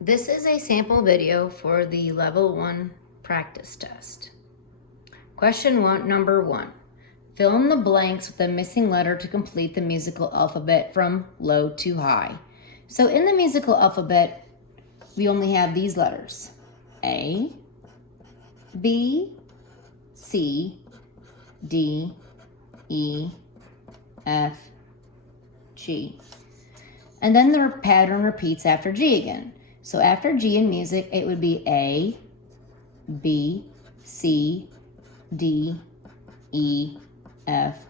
This is a sample video for the Level 1 practice test. Question number 1. Fill in the blanks with a missing letter to complete the musical alphabet from low to high. So in the musical alphabet, we only have these letters: A, B, C, D, E, F, G. And then the pattern repeats after G again. So after G in music, it would be A, B, C, D, E, F,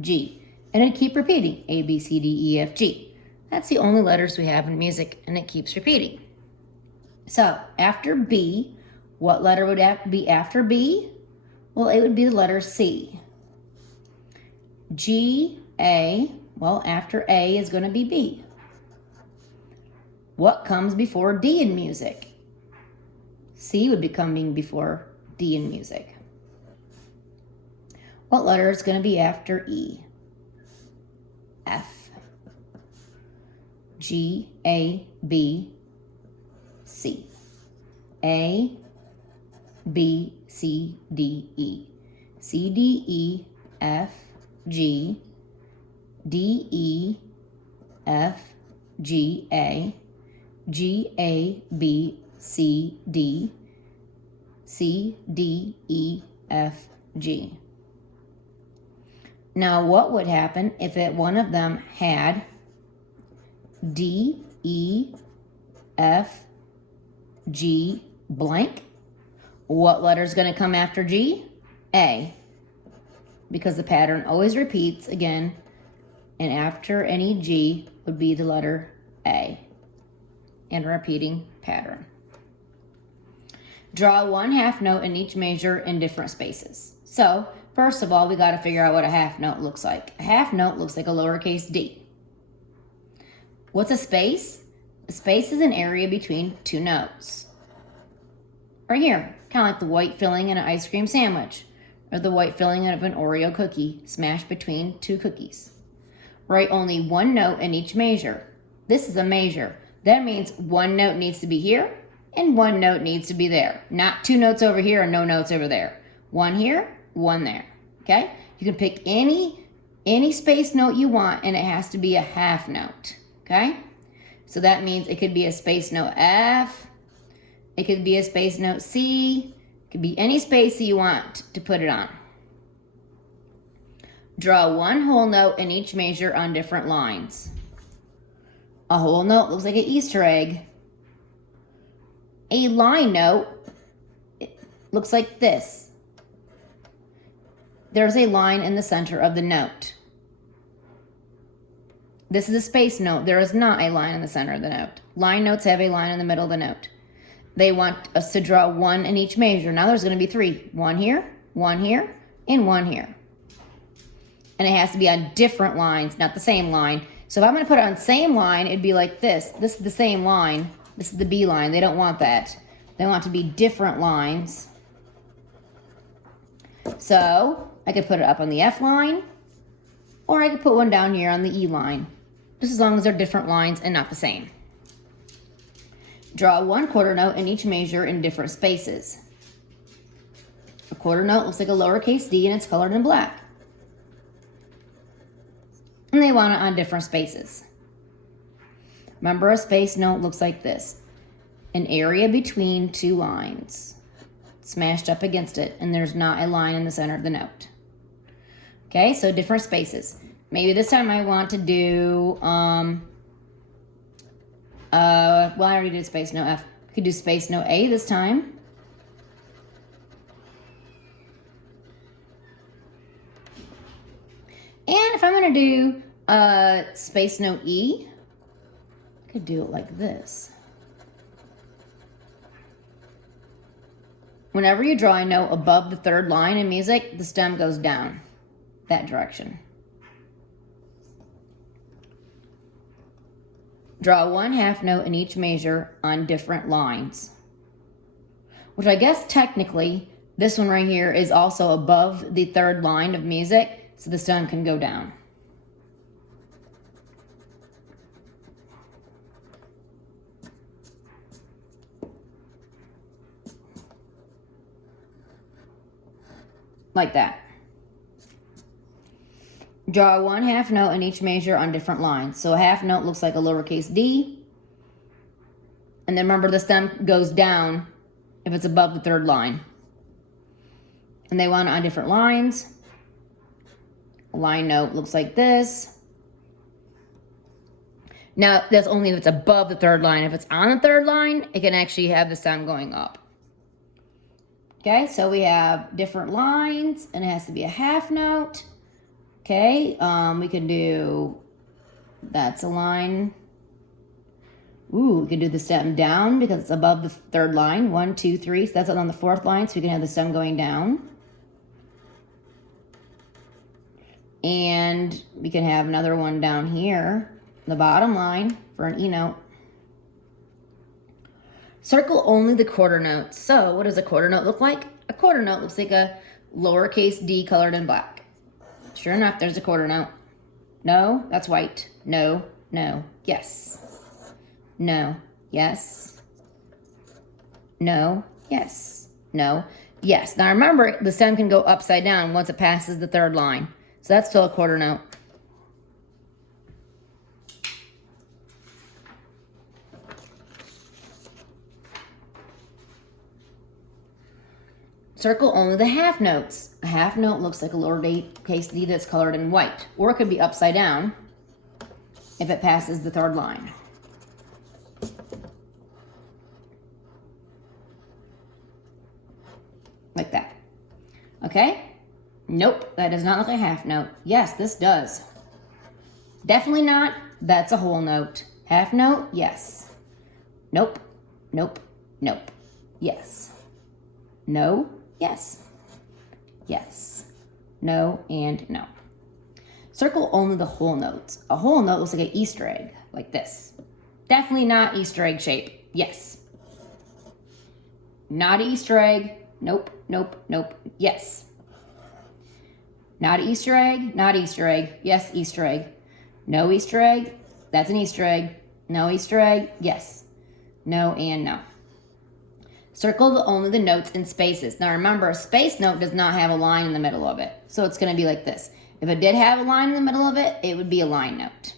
G. And it'd keep repeating, A, B, C, D, E, F, G. That's the only letters we have in music, and it keeps repeating. So after B, what letter would be after B? Well, it would be the letter C. G, A, well, after A is going to be B. What comes before D in music? C would be coming before D in music. What letter is going to be after E? F. G, A, B, C. A, B, C, D, E. C, D, E, F, G, D, E, F, G, A, G, A, B, C, D, C, D, E, F, G. Now, what would happen if one of them had D, E, F, G, blank? What letter is going to come after G? A. Because the pattern always repeats again, and after any G would be the letter A. And a repeating pattern. Draw one half note in each measure in different spaces. So, first of all, we got to figure out what a half note looks like. A half note looks like a lowercase d. What's a space? A space is an area between two notes. Right here, kind of like the white filling in an ice cream sandwich, or the white filling of an Oreo cookie smashed between two cookies. Write only one note in each measure. This is a measure. That means one note needs to be here and one note needs to be there. Not two notes over here and no notes over there. One here, one there. Okay? You can pick any space note you want, and it has to be a half note. Okay? So that means it could be a space note F. It could be a space note C. It could be any space that you want to put it on. Draw one whole note in each measure on different lines. A whole note looks like an Easter egg. A line note, it looks like this. There's a line in the center of the note. This is a space note. There is not a line in the center of the note. Line notes have a line in the middle of the note. They want us to draw one in each measure. Now there's going to be three. One here, and one here. And it has to be on different lines, not the same line. So if I'm going to put it on the same line, it'd be like this. This is the same line. This is the B line. They don't want that. They want it to be different lines. So I could put it up on the F line, or I could put one down here on the E line, just as long as they're different lines and not the same. Draw one quarter note in each measure in different spaces. A quarter note looks like a lowercase d and it's colored in black. And they want it on different spaces. Remember, a space note looks like this. An area between two lines smashed up against it, and there's not a line in the center of the note. Okay, so different spaces. Maybe this time I want to do, well, I already did space note F. We could do space note A this time. And if I'm going to do space note E, I could do it like this. Whenever you draw a note above the third line in music, the stem goes down that direction. Draw one half note in each measure on different lines. Which I guess technically, this one right here is also above the third line of music, so the stem can go down. like that. Draw one half note in each measure on different lines. So a half note looks like a lowercase d. And then remember, the stem goes down if it's above the third line. And they want it on different lines. A line note looks like this. Now, that's only if it's above the third line. If it's on the third line, it can actually have the stem going up. Okay, so we have different lines, and it has to be a half note. Okay, we can do, that's a line. Ooh, we can do the stem down because it's above the third line. 1, 2, 3. So that's on the fourth line, so we can have the stem going down. And we can have another one down here, the bottom line, for an E note. Circle only the quarter notes. So what does a quarter note look like? A quarter note looks like a lowercase d colored in black. Sure enough, there's a quarter note. No, that's white. No, no, yes. No, yes. No, yes. No, yes. Now remember, the stem can go upside down once it passes the third line. So that's still a quarter note. Circle only the half notes. A half note looks like a lowercase d that's colored in white, or it could be upside down if it passes the third line. Like that. Okay? Nope, that does not look like a half note. Yes, this does. Definitely not. That's a whole note. Half note? Yes. Nope. Nope. Nope. Yes. No. Yes. Yes. No and no. Circle only the whole notes. A whole note looks like an Easter egg, like this. Definitely not Easter egg shape. Yes. Not Easter egg. Nope. Nope. Nope. Yes. Not Easter egg. Not Easter egg. Yes, Easter egg. No Easter egg. That's an Easter egg. No Easter egg. Yes. No and no. Circle only the notes in spaces. Now remember, a space note does not have a line in the middle of it. So it's going to be like this. If it did have a line in the middle of it, it would be a line note.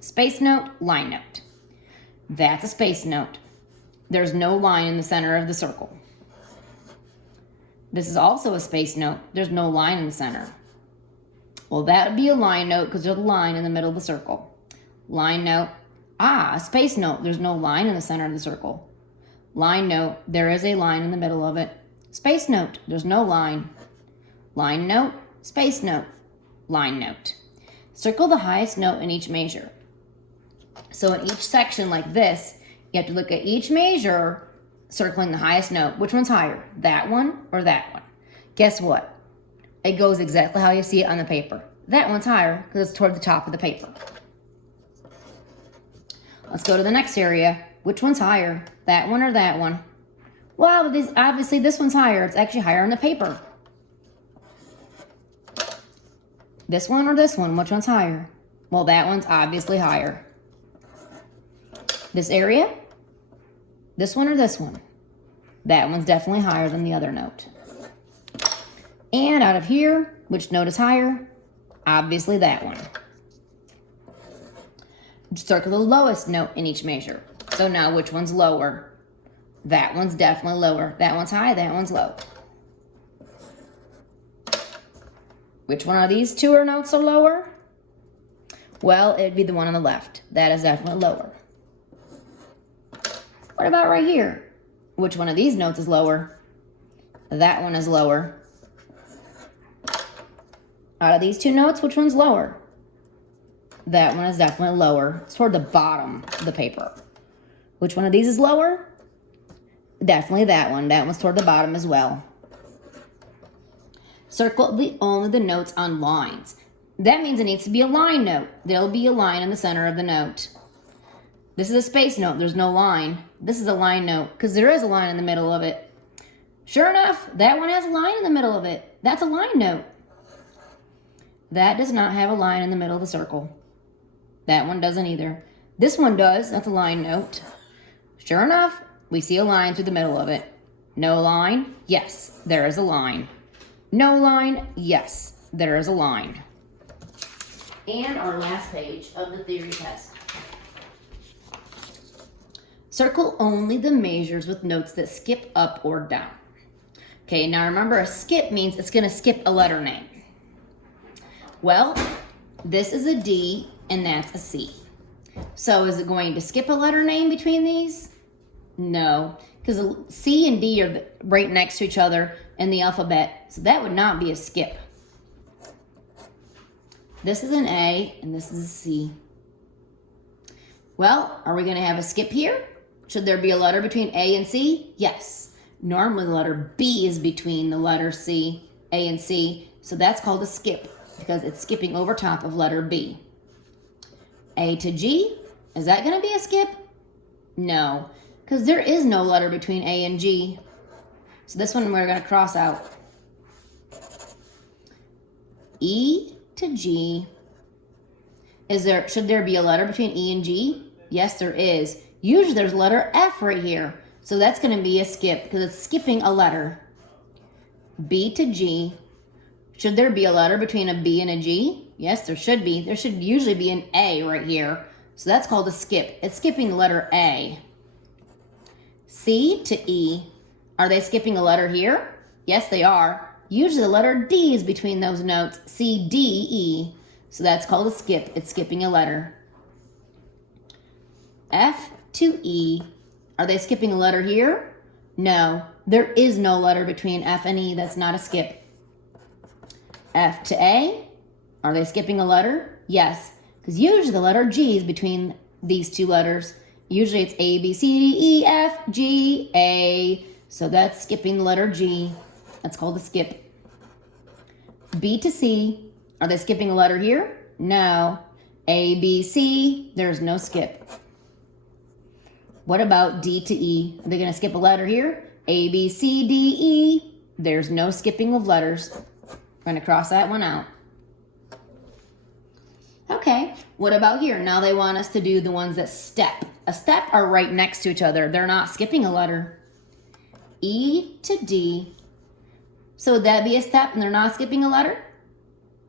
Space note, line note. That's a space note. There's no line in the center of the circle. This is also a space note. There's no line in the center. Well, that would be a line note because there's a line in the middle of the circle. Line note. A space note. There's no line in the center of the circle. Line note. There is a line in the middle of it. Space note. There's no line. Line note. Space note. Line note. Circle the highest note in each measure. So in each section like this, you have to look at each measure, circling the highest note. Which one's higher? That one or that one? Guess what? It goes exactly how you see it on the paper. That one's higher because it's toward the top of the paper. Let's go to the next area. Which one's higher? That one or that one? Well, obviously this one's higher. It's actually higher on the paper. This one or this one? Which one's higher? Well, that one's obviously higher. This area? This one or this one? That one's definitely higher than the other note. And out of here, which note is higher? Obviously that one. Circle the lowest note in each measure. So now which one's lower? That one's definitely lower. That one's high, that one's low. Which one of these two notes are lower? Well, it'd be the one on the left. That is definitely lower. What about right here? Which one of these notes is lower? That one is lower. Out of these two notes, which one's lower? That one is definitely lower. It's toward the bottom of the paper. Which one of these is lower? Definitely that one. That one's toward the bottom as well. Circle only the notes on lines. That means it needs to be a line note. There'll be a line in the center of the note. This is a space note. There's no line. This is a line note because there is a line in the middle of it. Sure enough, that one has a line in the middle of it. That's a line note. That does not have a line in the middle of the circle. That one doesn't either. This one does. That's a line note. Sure enough, we see a line through the middle of it. No line? Yes, there is a line. No line? Yes, there is a line. And our last page of the theory test. Circle only the measures with notes that skip up or down. Okay, now remember, a skip means it's going to skip a letter name. Well, this is a D and that's a C. So is it going to skip a letter name between these? No, because C and D are right next to each other in the alphabet, so that would not be a skip. This is an A and this is a C. Well, are we going to have a skip here? Should there be a letter between A and C? Yes. Normally the letter B is between the letter C, A and C, so that's called a skip because it's skipping over top of letter B. A to G, is that going to be a skip? No, because there is no letter between A and G. So this one we're going to cross out. E to G, should there be a letter between E and G? Yes, there is. Usually there's letter F right here. So that's going to be a skip because it's skipping a letter. B to G. Should there be a letter between a B and a G? Yes, there should be. There should usually be an A right here. So that's called a skip. It's skipping the letter A. C to E. Are they skipping a letter here? Yes, they are. Usually the letter D is between those notes. C, D, E. So that's called a skip. It's skipping a letter. F to E. Are they skipping a letter here? No, there is no letter between F and E. That's not a skip. F to A. Are they skipping a letter? Yes, because usually the letter G is between these two letters. Usually it's A, B, C, D, E, F, G, A. So that's skipping the letter G. That's called a skip. B to C. Are they skipping a letter here? No. A, B, C. There's no skip. What about D to E? Are they going to skip a letter here? A, B, C, D, E. There's no skipping of letters. We're going to cross that one out. Okay, what about here? Now they want us to do the ones that step. A step are right next to each other. They're not skipping a letter. E to D. So would that be a step and they're not skipping a letter?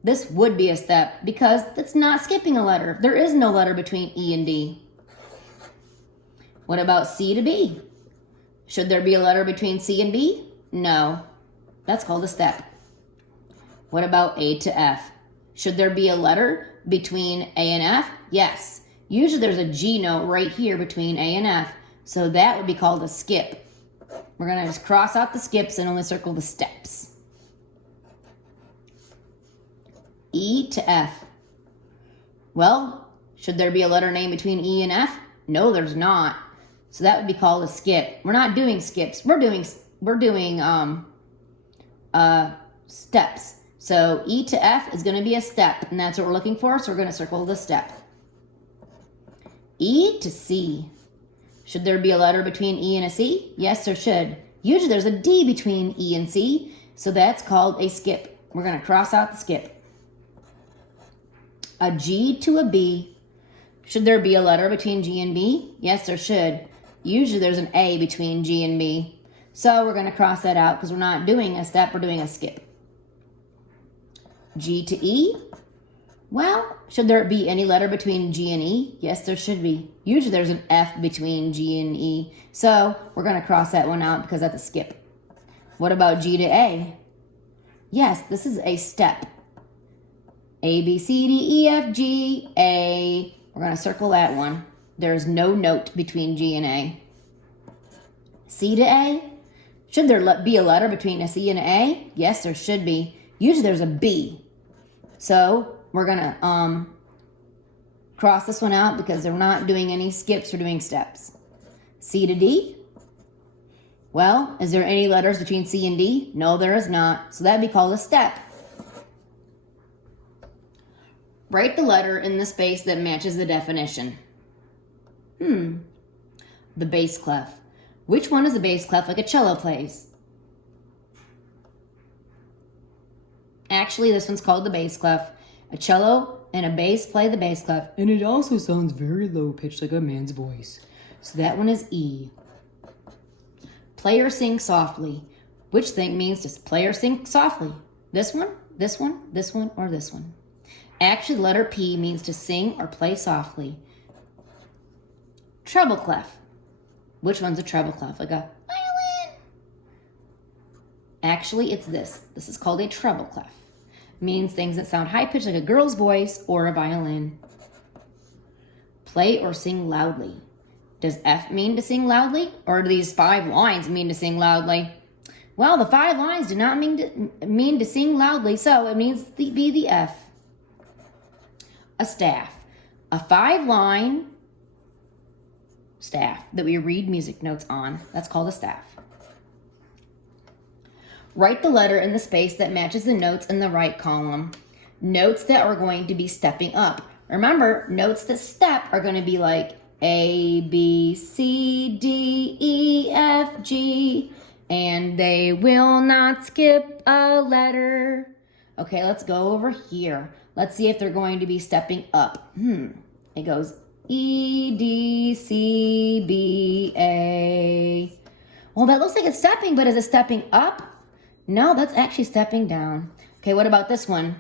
This would be a step because it's not skipping a letter. There is no letter between E and D. What about C to B? Should there be a letter between C and B? No. That's called a step. What about A to F? Should there be a letter between A and F? Yes. Usually there's a G note right here between A and F, so that would be called a skip. We're going to just cross out the skips and only circle the steps. E to F. Well, should there be a letter name between E and F? No, there's not. So that would be called a skip. We're not doing skips. We're doing steps. So E to F is going to be a step, and that's what we're looking for, so we're going to circle the step. E to C. Should there be a letter between E and a C? Yes, there should. Usually there's a D between E and C, so that's called a skip. We're going to cross out the skip. A G to a B. Should there be a letter between G and B? Yes, there should. Usually there's an A between G and B. So we're going to cross that out because we're not doing a step, we're doing a skip. G to E. Well, should there be any letter between G and E? Yes, there should be. Usually there's an F between G and E. So we're going to cross that one out because that's a skip. What about G to A? Yes, this is a step. A, B, C, D, E, F, G, A. We're going to circle that one. There's no note between G and A. C to A. Should there be a letter between a C and an A? Yes, there should be. Usually there's a B. So we're going to cross this one out because we're not doing any skips, we're doing steps. C to D. Well, is there any letters between C and D? No, there is not. So that would be called a step. Write the letter in the space that matches the definition. The bass clef. Which one is a bass clef like a cello plays? Actually, this one's called the bass clef. A cello and a bass play the bass clef. And it also sounds very low pitched like a man's voice. So that one is E. Play or sing softly. Which thing means just play or sing softly? This one, this one, this one, or this one? Actually, letter P means to sing or play softly. Treble clef. Which one's a treble clef? Like a violin. Actually, it's this. This is called a treble clef. Means things that sound high-pitched like a girl's voice or a violin. Play or sing loudly. Does F mean to sing loudly? Or do these 5 lines mean to sing loudly? Well, the 5 lines do not mean to sing loudly, so it means to be the F. A staff. A 5-line staff that we read music notes on. That's called a staff. Write the letter in the space that matches the notes in the right column. Notes that are going to be stepping up. Remember, notes that step are going to be like A, B, C, D, E, F, G, and they will not skip a letter. Okay, let's go over here. Let's see if they're going to be stepping up. It goes E, D, C, B, A. Well, that looks like it's stepping, but is it stepping up? No, that's actually stepping down. Okay, what about this one?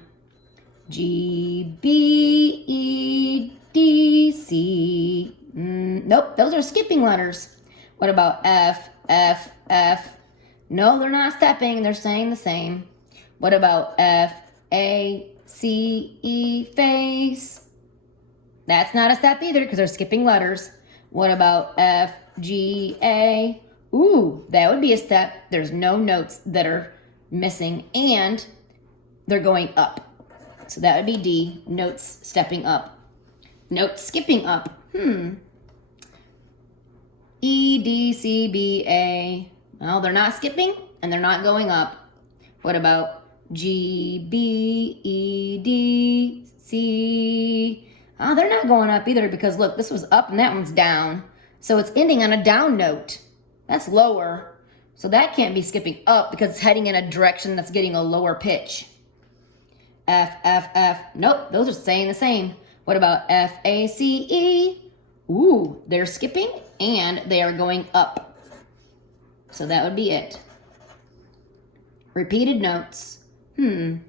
G, B, E, D, C. Nope, those are skipping letters. What about F, F, F? No, they're not stepping. They're staying the same. What about F, A, C, E, face? That's not a step either because they're skipping letters. What about F, G, A? Ooh, that would be a step. There's no notes that are missing and they're going up. So that would be D, notes stepping up. Notes skipping up. E, D, C, B, A. Well, they're not skipping and they're not going up. What about G, B, E, D, C? Oh, they're not going up either because look, this was up and that one's down. So it's ending on a down note. That's lower. So that can't be skipping up because it's heading in a direction that's getting a lower pitch. F, F, F. Nope, those are staying the same. What about F, A, C, E? Ooh, they're skipping and they are going up. So that would be it. Repeated notes. E,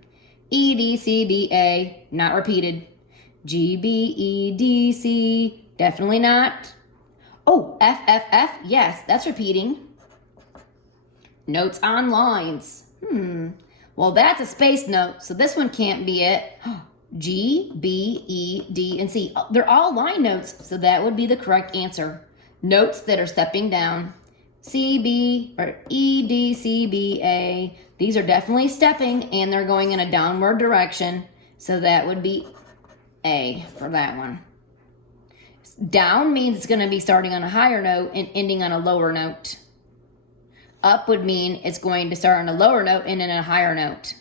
D, C, B, A. Not repeated. G, B, E, D, C. Definitely not. Oh, F, F, F. Yes, that's repeating. Notes on lines. Well, that's a space note, so this one can't be it. G, B, E, D, and C. They're all line notes, so that would be the correct answer. Notes that are stepping down. C, B, or E, D, C, B, A. These are definitely stepping, and they're going in a downward direction, so that would be A for that one. Down means it's going to be starting on a higher note and ending on a lower note. Up would mean it's going to start on a lower note and end on a higher note.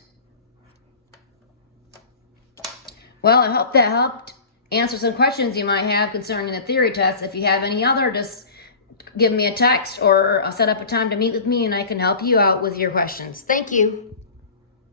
Well, I hope that helped answer some questions you might have concerning the theory test. If you have any other, just give me a text or I'll set up a time to meet with me and I can help you out with your questions. Thank you.